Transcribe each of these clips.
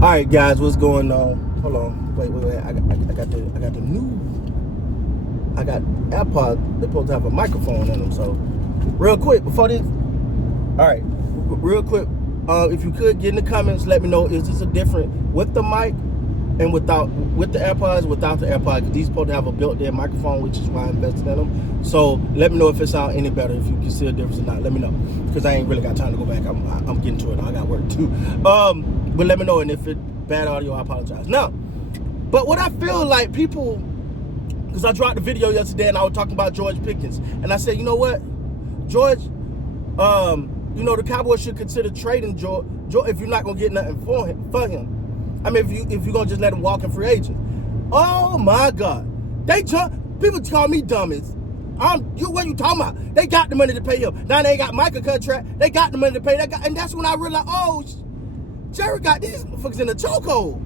All right, guys, what's going on? Hold on, wait. I got AirPods. They're supposed to have a microphone in them. So, real quick before this, all right, real quick. If you could get in the comments, let me know, is this a different with the mic and without, with the AirPods, without the AirPods? Because these supposed to have a built-in microphone, which is why I invested in them. So let me know if it sounds any better, if you can see a difference or not. Let me know, because I ain't really got time to go back. I'm getting to it. I got work too. But let me know, and if it's bad audio, I apologize. Now, but what I feel like people, because I dropped the video yesterday and I was talking about George Pickens, and I said, you know what, George, you know, the Cowboys should consider trading George if you're not gonna get nothing for him. I mean, if you're gonna just let him walk in free agent. Oh my God, people call me dummies. What you talking about? They got the money to pay him. Now they ain't got Micah contract. They got the money to pay that guy, and that's when I realized, oh, Jerry got these motherfuckers in a chokehold.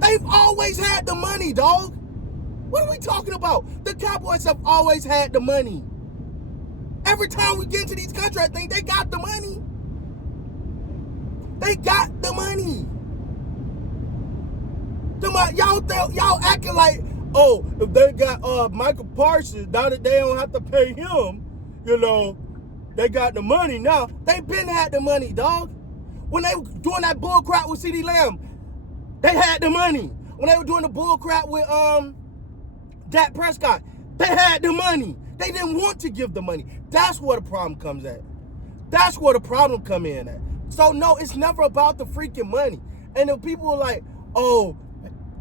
They've always had the money, dog. What are we talking about? The Cowboys have always had the money. Every time we get into these contract things, they got the money. They got the money. Y'all acting like, oh, if they got Michael Parsons, now that they don't have to pay him, you know, they got the money now. They been had the money, dog. When they were doing that bull crap with CeeDee Lamb, they had the money. When they were doing the bull crap with Dak Prescott, they had the money. They didn't want to give the money. That's where the problem comes at. That's where the problem come in at. So no, it's never about the freaking money. And the people are like, oh,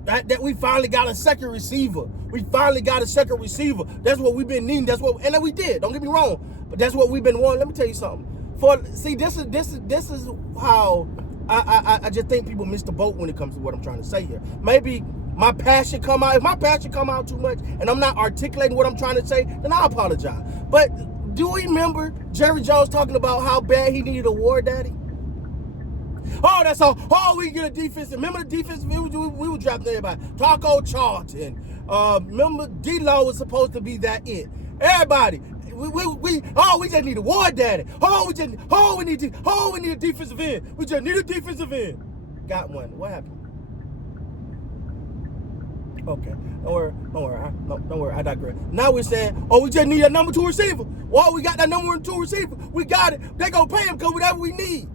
that we finally got a second receiver. We finally got a second receiver. That's what we've been needing. And then we did. Don't get me wrong, but that's what we've been wanting. Let me tell you something. This is how I just think people miss the boat when it comes to what I'm trying to say here. Maybe my passion come out. If my passion come out too much and I'm not articulating what I'm trying to say, then I apologize. But do we remember Jerry Jones talking about how bad he needed a war daddy? Oh, that's all. Oh, we get a defensive. Remember the defensive? We were drafting everybody. Taco Charlton. Remember D-Lo was supposed to be that it. Everybody. We just need a war daddy. We need a defensive end. We just need a defensive end. Got one. What happened? Okay, don't worry. I digress. Now we're saying, oh, we just need a number 2 receiver. Well, we got that number 2 receiver. We got it. They gonna pay him because whatever we need.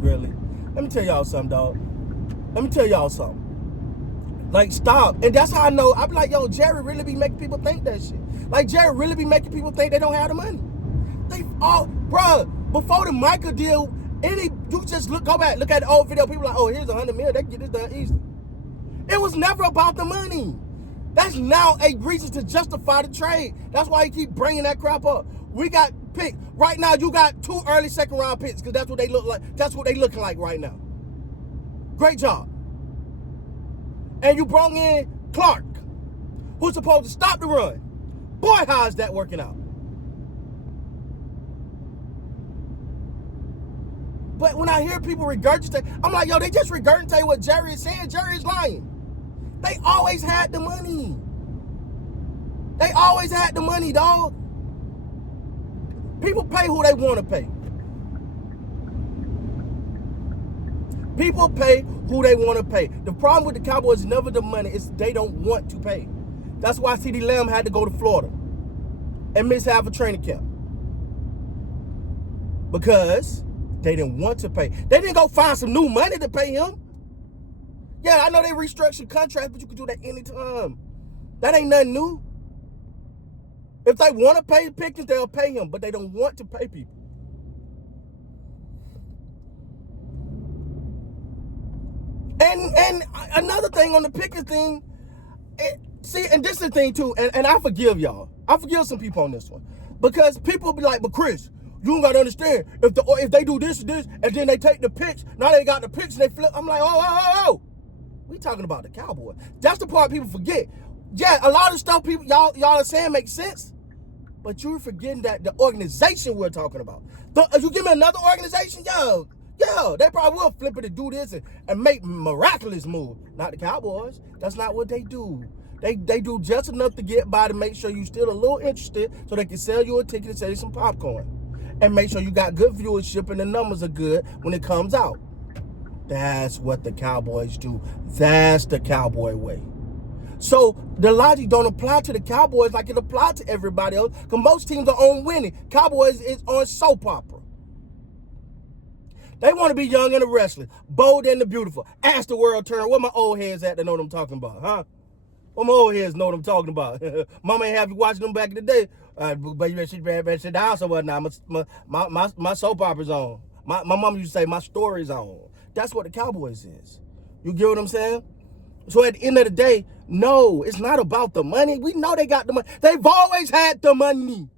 Really? Let me tell y'all something, dog. Let me tell y'all something. Like, stop. And that's how I know. I be like, yo, Jerry really be making people think that shit. Like, Jerry really be making people think they don't have the money. They all, bruh, before the Micah deal, you just go back, look at the old video. People are like, oh, here's $100 million. They can get this done easily. It was never about the money. That's now a reason to justify the trade. That's why you keep bringing that crap up. We got picked. Right now, you got 2 early second-round picks because that's what they look like. That's what they looking like right now. Great job. And you brought in Clark, who's supposed to stop the run. Boy, how is that working out? But when I hear people regurgitate, I'm like, yo, they just regurgitate what Jerry is saying. Jerry is lying. They always had the money. They always had the money, dog. People pay who they want to pay. People pay who they want to pay. The problem with the Cowboys is never the money. It's they don't want to pay. That's why CeeDee Lamb had to go to Florida and miss half a training camp. Because they didn't want to pay. They didn't go find some new money to pay him. Yeah, I know they restructured contracts, but you can do that anytime. That ain't nothing new. If they want to pay Pickens, they'll pay him, but they don't want to pay people. And another thing on the Pickens thing, and this is the thing too, and I forgive y'all. I forgive some people on this one. Because people be like, but Chris, you don't got to understand, if they do this, and then they take the picks, now they got the picks and they flip. I'm like, oh. We talking about the Cowboys. That's the part people forget. Yeah, a lot of stuff people y'all are saying makes sense, but you're forgetting that the organization we're talking about. If you give me another organization, yo, they probably will flip it and do this and make miraculous moves. Not the Cowboys. That's not what they do. They do just enough to get by to make sure you still a little interested so they can sell you a ticket and sell you some popcorn. and make sure you got good viewership and the numbers are good when it comes out. That's what the Cowboys do. That's the Cowboy way. So the logic don't apply to the Cowboys like it applies to everybody else, because most teams are on winning. Cowboys is on soap opera. They want to be young and the restless, bold and the beautiful. Ask the world turn. Where my old heads at that know what I'm talking about, huh? Well, my old heads know what I'm talking about. Mama ain't have you watching them back in the day. But you better sit down somewhere now. My soap opera's on. My mama used to say my story's on. That's what the Cowboys is. You get what I'm saying? So at the end of the day, no, it's not about the money. We know they got the money. They've always had the money.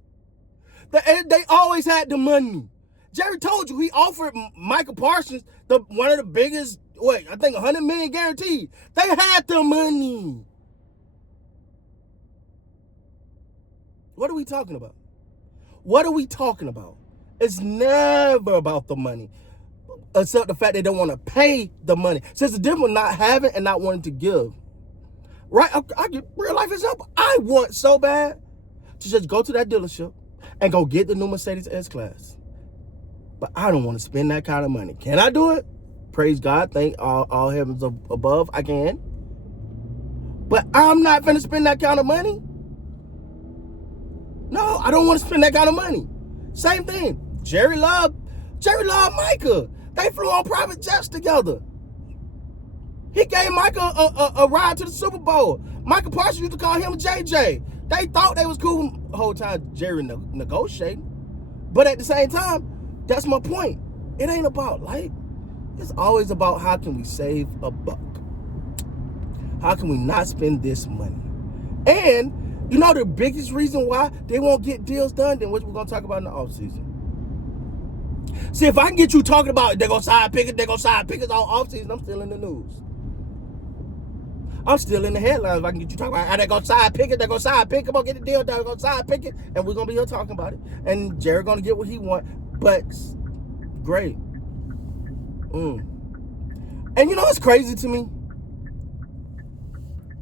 They always had the money. Jerry told you he offered Michael Parsons one of the biggest, I think $100 million guaranteed. They had the money. What are we talking about? What are we talking about? It's never about the money, except the fact they don't want to pay the money. So it's a difference not having and not wanting to give. Right? I get real life example. I want so bad to just go to that dealership and go get the new Mercedes S-Class. But I don't want to spend that kind of money. Can I do it? Praise God. Thank all heavens above. I can. But I'm not going to spend that kind of money. No, I don't want to spend that kind of money. Same thing. Jerry loved Micah. They flew on private jets together. He gave Micah a ride to the Super Bowl. Michael Parsons used to call him JJ. They thought they was cool the whole time Jerry negotiating. But at the same time, that's my point. It ain't about life. It's always about how can we save a buck. How can we not spend this money? And you know the biggest reason why they won't get deals done, then what we're going to talk about in the offseason. See, if I can get you talking about they're going to sign Pickens on offseason, I'm still in the news. I'm still in the headlines. If I can get you talking about how they're going to sign Pickens, come on, get the deal done, they're going to sign Pickens, and we're going to be here talking about it. And Jerry going to get what he wants. But great. And you know what's crazy to me?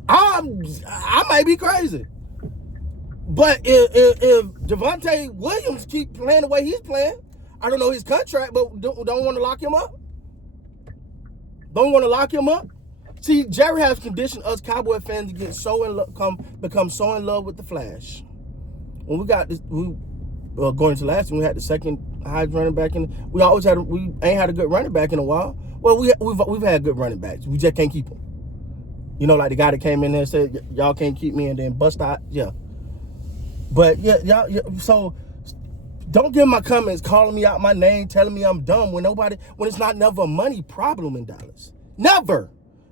I might be crazy. But if Javonte Williams keep playing the way he's playing, I don't know his contract, but don't want to lock him up. Don't want to lock him up. See, Jerry has conditioned us Cowboy fans to get become so in love with the Flash. When we got this, going to last year, we had the second highest running back we ain't had a good running back in a while. Well, we've had good running backs. We just can't keep them. You know, like the guy that came in there and said, y'all can't keep me, and then bust out. Yeah. But yeah, so don't give my comments calling me out my name, telling me I'm dumb when it's not never a money problem in Dallas. Never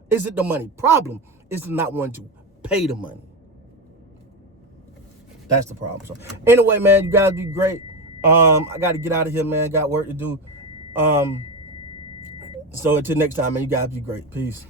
is it the money problem. It's not wanting to pay the money. That's the problem. So anyway, man, you guys be great. I got to get out of here, man. Got work to do. So until next time, man, you guys be great. Peace.